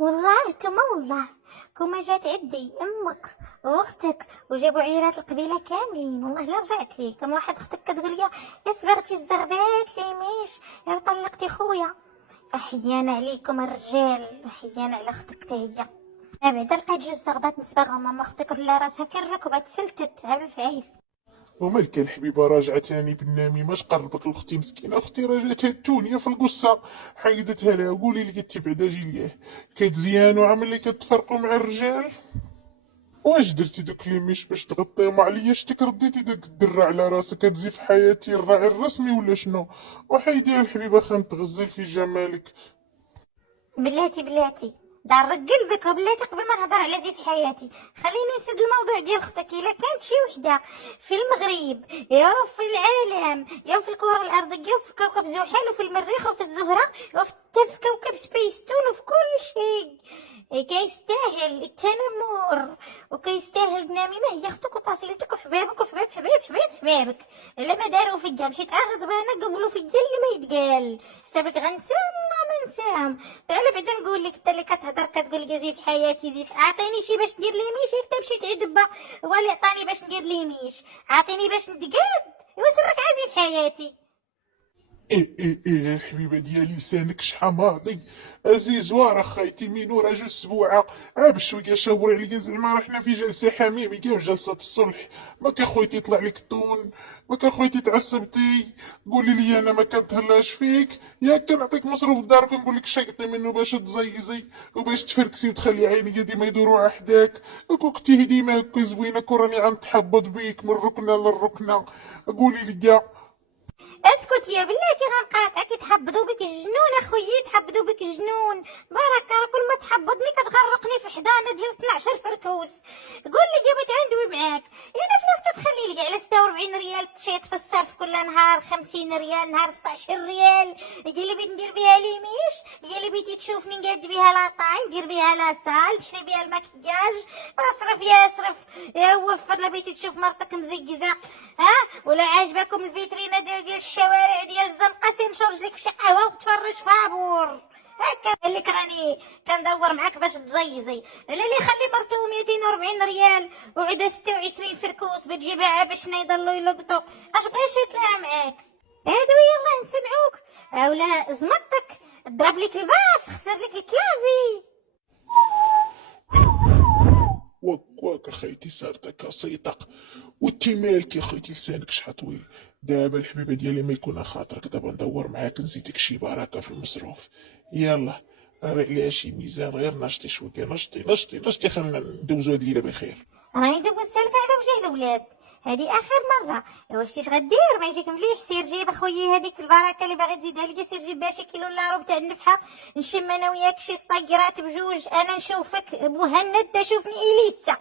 والله نتوما والله كوما جات عدي امك واختك وجابوا عيالات القبيله كاملين، والله لا رجعت لي كما واحد اختك كتقول لي يا صبرتي الزربات لي ميش يا طلقتي خويا. احيانا عليكم الرجال، احيانا على اختك حتى هي. بعدا لقيت جوج زغبات نسبغهم، اما اختك ولا راسها كالركبه تسلتت على الفعيل. ومالك الحبيبة راجعة تاني بالنامي؟ ماش قربك لاختي مسكينة؟ اختي راجعة التونية في القصة، حيدتها لها. قولي لي قلتي بعدا جي ليه كيتزيانو عامل لي كتفرقوا مع الرجال؟ واش درتي دوك لي ميش باش تغطيهم عليا؟ شتك رديتي داك الدرع على راسك؟ هتزي في حياتي الراعي الرسمي ولا شنو؟ وحيدي الحبيبة خان تغزل في جمالك. بلاتي دار قلبك وبلاتي قبل ما نهضر على زيت حياتي. خليني نسد الموضوع ديال اختك. الا كانت شي وحده في المغرب يا في العالم يا في الكره الارضيه وفي كوكب زحل وفي المريخ وفي الزهره وفي كوكب سبيستون وفي كل شيء كيستاهل التنمر وكيستاهل بنميمه هي اختك وطاسيلتك وحبابك حبابك. على ما داروا فيا مشيت غضبانه قبلوا فيا اللي ما يتقال. حسابك غنسام ما نسام. تعالى بعدا نقول لك انت اللي كتهضر كتقول لي زيف حياتي زيف. اعطيني شي باش ندير لي ميش. حتى مشيت عند با هو اللي عطاني باش ندير لي ميش. عطيني باش نتقاد وسرك عزيف حياتي. ايه الحبيبه ديالي لسانك شحال ماضي عزيز وارا خايتي مينو راه جوج سبوعه بشويه شاوري عليا زعما رحنا في جلسه حميمي كاع جلسه الصلح. ما كخويتي يطلع لك الطون، ما كخويتي تعصبتي. قولي لي انا ما كنتهلاش فيك ياك؟ كنعطيك مصروف الدار كنقول لك شيطي منه باش تزيزي وباش تفركسي وتخلي عينيا ديما يدوروا حداك. كنتي ديما هكا زوينه كراني غنتحبط بيك من ركنه للركنه. قولي لي. اسكت يا بلاتي غنقاطعك. يتحبطوا بك الجنون اخويا، يتحبطوا بك الجنون. بركه كل ما تحبطني كتغرقني في حضانه ديال 12 فركوس. قول لي جابت عندوي معاك انا فلوس كتخلي لي على 46 ريال تشيط في الصرف كل نهار، 50 ريال نهار، 16 ريال. هي اللي بغيت ندير بها ليميش، هي اللي بغيتي تشوفني نقاد بها لاطاي ندير بها لاصال نشري بها المكياج. اصرف يا اصرف يا وفر. لا بغيتي تشوف مرتك مزقزه ولا عاجبكم الفيترينه ديال الشوارع ديال الزنقه سير مشي رجليك في شي قهوه وتفرج فابور. هكا قال لك راني كندور معاك باش تزيزي. على اللي خلي مرتو 240 ريال وعدا 26 فركوس بتجيبها باش يضلوا يلقطوا. اش بغيتي يطلع معاك؟ هادو يلا نسمعوك اولا زمطك ضرب لك الباف خسر لك الكلافي. واك اخيتي صارتك صيطق وانتي مالك يا خيتي لسانك شحال طويل. دابا الحبيبه ديالي ما يكون خاطرك دابا ندور معاك نزيدك شي بركه في المصروف. يلا راه عليها شي ميزان غير نشطي شويه نشطي خلينا ندوزو هاد الليله بخير. راني دوزت لك على وجه الاولاد هادي اخر مره. واش تيش غدير ما يجيك مليح؟ سير جيب اخويا هذيك البركه اللي باغي تزيدها ليا. سير جيب بها شي كيلو لا ربع تاع النفحه نشم انا وياك شي سطاكيرات بجوج. انا نشوفك مهند تشوفني اليسا.